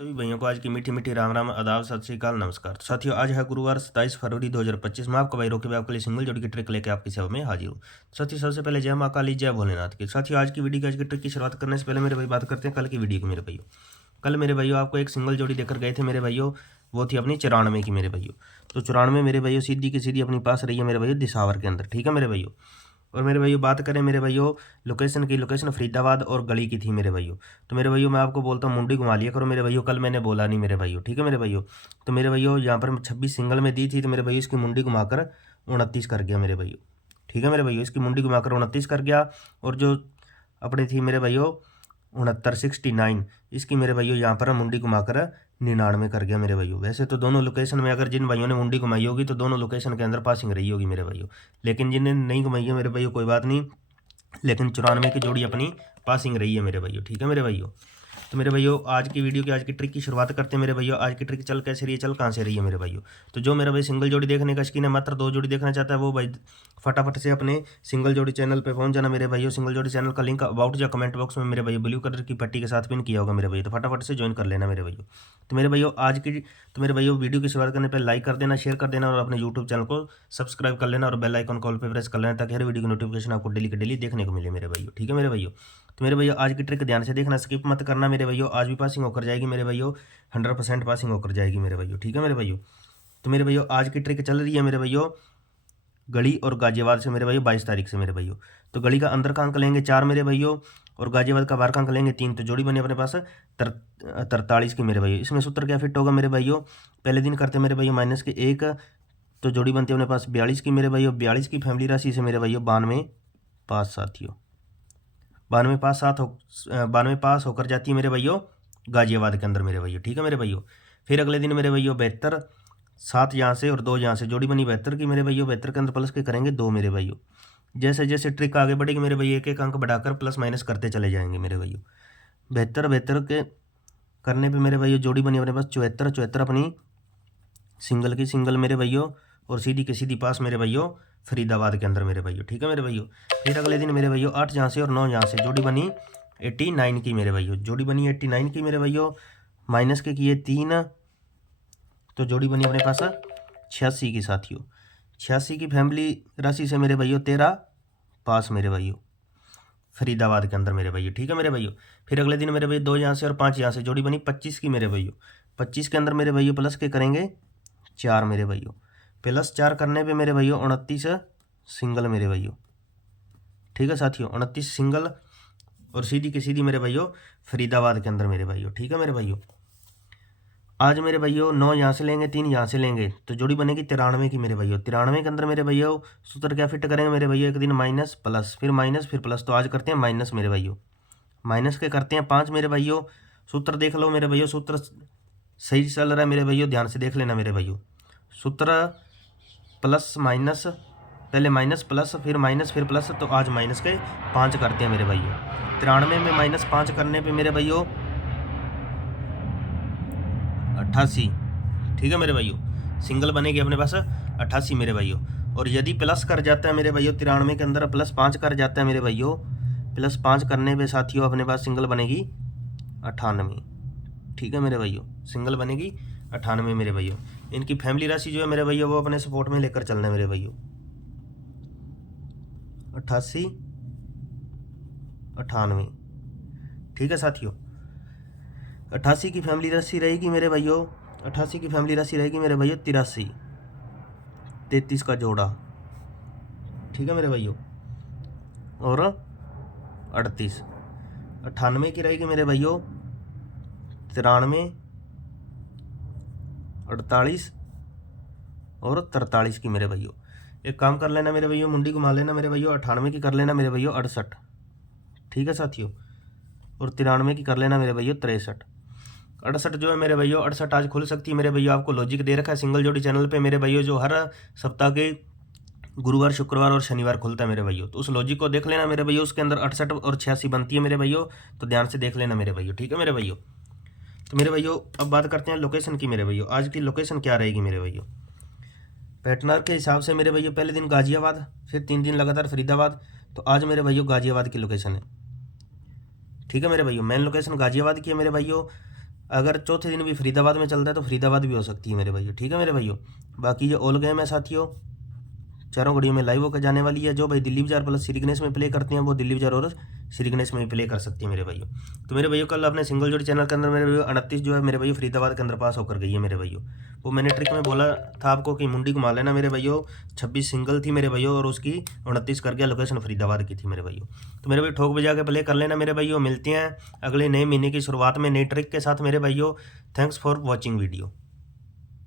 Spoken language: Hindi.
सभी भाइयों को आज की मीठी मीठी राम राम आदाब सत श्री अकाल नमस्कार। तो साथियों आज है गुरुवार 27 फरवरी 2025 में आपका भाई रोके भाई आपके लिए सिंगल जोड़ी की ट्रिक लेके आपकी सेवा में हाजिर हूँ। साथियों सबसे पहले जय माँ काली जय भोलेनाथ की। साथियों आज की वीडियो की आज की ट्रिक की शुरुआत करने से पहले मेरे भाई बात करते हैं कल की वीडियो को। मेरे भाइयों कल मेरे भाइयों आपको एक सिंगल जोड़ी देकर गए थे मेरे भाइयों, वो थी अपनी 94 की मेरे भाइयों। तो 94 मेरे भाइयों सीधी की सीधी अपनी पास रही है मेरे भाइयों दिसावर के अंदर, ठीक है मेरे भाइयों। और मेरे भाइयों बात करें मेरे भाइयों लोकेशन की, लोकेशन फरीदाबाद और गली की थी मेरे भाइयों। तो मेरे भाइयों मैं आपको बोलता हूँ मुंडी घुमा लिया करो मेरे भाइयों, कल मैंने बोला नहीं मेरे भाइयों, ठीक है मेरे भाइयों। तो मेरे भाइयों यहाँ पर 26 सिंगल में दी थी, तो मेरे भाइयों इसकी मुंडी घुमाकर 29 कर गया मेरे भाइयों, ठीक है मेरे भाइयों। इसकी मुंडी घुमाकर 29 कर गया। और जो अपनी थी मेरे भाइयों 69 इसकी मेरे भाइयों यहाँ पर मुंडी घुमाकर 99 कर गया मेरे भाइयों। वैसे तो दोनों लोकेशन में अगर जिन भाइयों ने मुंडी घुमाई होगी तो दोनों लोकेशन के अंदर पासिंग रही होगी मेरे भाइयों, लेकिन जिन्हें नहीं घुमाई है मेरे भाइयों कोई बात नहीं, लेकिन 94 की जोड़ी अपनी पासिंग रही है मेरे भाइयों, ठीक है मेरे भाइयों। तो मेरे भाइयों आज की वीडियो की आज की ट्रिक की शुरुआत करते हैं मेरे भाइयों। आज की ट्रिक चल कैसे रही है, चल कहाँ से रही है मेरे भाइयों। तो जो मेरा भाई सिंगल जोड़ी देखने का शौकीन है, मात्र 2 जोड़ी देखना चाहता है, वो भाई फटाफट से अपने सिंगल जोड़ी चैनल पे पहुंच जाना मेरे भाइयों। सिंगल जोड़ी चैनल का लिंक अबाउट या कमेंट बॉक्स में मेरे भाइयों ब्लू कलर की पट्टी के साथ पिन किया होगा मेरे भाइयों, तो फटाफट से ज्वाइन कर लेना मेरे भाइयों। तो मेरे भाइयों तो मेरे भाइयों वीडियो की शुरुआत करने पर लाइक कर देना, शेयर कर देना और अपने यूट्यूब चैनल को सब्सक्राइब कर लेना और बेल आइकन कॉल पे प्रेस कर लेना ताकि हर वीडियो की नोटिफिकेशन आपको डेली के डेली देखने को मिले मेरे भाइयों, ठीक है मेरे भाइयों। तो मेरे भैया आज की ट्रिक ध्यान से देखना, स्किप मत करना मेरे भैया। आज भी पासिंग होकर जाएगी मेरे भैया, 100% पासिंग होकर जाएगी मेरे भैया, ठीक है मेरे भैया। तो मेरे भैया आज की ट्रिक चल रही है मेरे भैया गढ़ी और गाजियाबाद से मेरे भैया 22 तारीख से मेरे भैया। तो गढ़ी का अंदर का अंक लेंगे 4 मेरे भैया और गाजियाबाद का बाहर का अंक लेंगे 3, तो जोड़ी बनी अपने पास 43 की मेरे भैया। इसमें सूत्र क्या फिट होगा मेरे भैया, पहले दिन करते मेरे भैया -1, तो जोड़ी बनती है अपने पास 42 की मेरे भैया। 42 की फैमिली राशि से मेरे भैया 92 पास साथियों, 92 पास होकर जाती है मेरे भैया गाजियाबाद के अंदर मेरे भैया, ठीक है मेरे भैया। फिर अगले दिन मेरे भैया 72, 7 यहाँ से और 2 यहाँ से, जोड़ी बनी 72 की मेरे भैया। 72 के अंदर प्लस के करेंगे 2 मेरे भैया। जैसे जैसे ट्रिक आगे बढ़ेगी मेरे भैया एक एक अंक बढ़ाकर प्लस माइनस करते चले जाएंगे मेरे भैया। 72 के करने पे मेरे भैया जोड़ी बनी अपने पास 74 अपनी सिंगल की सिंगल मेरे भैया और सीधी की सीधी पास मेरे भैया फरीदाबाद के अंदर मेरे भैया, ठीक है मेरे भैया। फिर अगले दिन मेरे भैया 8 यहाँ से और 9 यहाँ से, जोड़ी बनी 89 की मेरे भैया। जोड़ी बनी 89 की मेरे भैया, माइनस के किए 3, तो जोड़ी बनी अपने पास 86 की साथियों। 86 की फैमिली राशि से मेरे भैया 13 पास मेरे भैया फरीदाबाद के अंदर मेरे भैया, ठीक है मेरे भैया। फिर अगले दिन मेरे भैया 2 यहाँ से और 5 यहाँ से, जोड़ी बनी 25 की मेरे भैया। 25 के अंदर मेरे भैया प्लस के करेंगे 4 मेरे भैया। प्लस 4 करने पे मेरे भैया 29 सिंगल मेरे भैया, ठीक है साथियों। 29 सिंगल और सीधी की सीधी मेरे भैया फरीदाबाद के अंदर मेरे भैया, ठीक है मेरे भैया। आज मेरे भैया 9 यहाँ से लेंगे 3 यहाँ से लेंगे, तो जोड़ी बनेगी 93 की मेरे भैया। 93 के अंदर मेरे भैया सूत्र क्या फिट करेंगे मेरे भैया, एक दिन माइनस प्लस फिर प्लस, तो आज करते हैं माइनस मेरे भैया। माइनस के करते हैं 5 मेरे भैया। सूत्र देख लो मेरे भैया, सूत्र सही चल रहा है मेरे भैया, ध्यान से देख लेना मेरे भैया। सूत्र प्लस माइनस, पहले माइनस प्लस फिर प्लस, तो आज माइनस के 5 करते हैं मेरे भैया। 93 में -5 करने पे मेरे भैया 88, ठीक है मेरे भैया। सिंगल बनेगी अपने पास 88 मेरे भैया। और यदि प्लस कर जाता है मेरे भैया 93 के अंदर +5 कर जाता है मेरे भैया, +5 करने पे साथियों अपने पास सिंगल बनेगी 98, ठीक है मेरे भैया। सिंगल बनेगी 98 मेरे भैया। इनकी फैमिली राशि जो है मेरे भैया वो अपने सपोर्ट में लेकर चलना है मेरे भैया। 88 98, ठीक है साथियों। 88 की फैमिली राशि रहेगी मेरे भैया, 88 की फैमिली राशि रहेगी मेरे भैया 83, 33 का जोड़ा, ठीक है मेरे भैया। और 38, 98 की रहेगी मेरे भैया 93, 48 और 43 की मेरे भैया। एक काम कर लेना मेरे भैया, मुंडी घुमा लेना मेरे भैया। 98 की कर लेना मेरे भैया 68, ठीक है साथियों। और 93 की कर लेना मेरे भैया 63। 68 जो है मेरे भैया 68 आज खुल सकती है मेरे भैया। आपको लॉजिक दे रखा है सिंगल जोड़ी चैनल पे मेरे भैया, जो हर सप्ताह के गुरुवार शुक्रवार और शनिवार खुलता है मेरे भैया। तो उस लॉजिक को देख लेना मेरे भैया, उसके अंदर 68 और 86 बनती है मेरे भैया, तो ध्यान से देख लेना मेरे भैया, ठीक है मेरे भैया। तो मेरे भैया अब बात करते हैं लोकेशन की मेरे भैया। आज की लोकेशन क्या रहेगी मेरे भैया, पैटर्न के हिसाब से मेरे भैया पहले दिन गाजियाबाद, फिर 3 दिन लगातार फरीदाबाद, तो आज मेरे भैया गाजियाबाद की लोकेशन है, ठीक है मेरे भैया। मेन लोकेशन गाजियाबाद की है मेरे भैया। अगर चौथे दिन भी फरीदाबाद में चलता है तो फरीदाबाद भी हो सकती है मेरे भाइयों, ठीक है मेरे भाइयों। बाकी ये ऑल गेम है साथियों, चारों घड़ियों में लाइव होकर जाने वाली है। जो भाई दिल्ली बाजार प्लस श्री गणेश में प्ले करते हैं वो दिल्ली बाजार और श्री गणेश में प्ले कर सकती है मेरे भाइयों। तो मेरे भाइयों कल अपने सिंगल जोड़ी चैनल के अंदर मेरे भाइयों 29 जो है मेरे भाइयों फरीदाबाद के अंदर पास होकर गई है मेरे भाइयों। वो मैंने ट्रिक में बोला था आपको कि मुंडी घुमा लेना मेरे भाइयों, 26 सिंगल थी मेरे भाइयों और उसकी 29 कर गया, लोकेशन फरीदाबाद की थी मेरे भाइयों। तो मेरे भाई ठोक बजा के प्ले कर लेना मेरे भाइयों। मिलते हैं अगले नए महीने की शुरुआत में नई ट्रिक के साथ मेरे भाइयों। Thanks for watching video.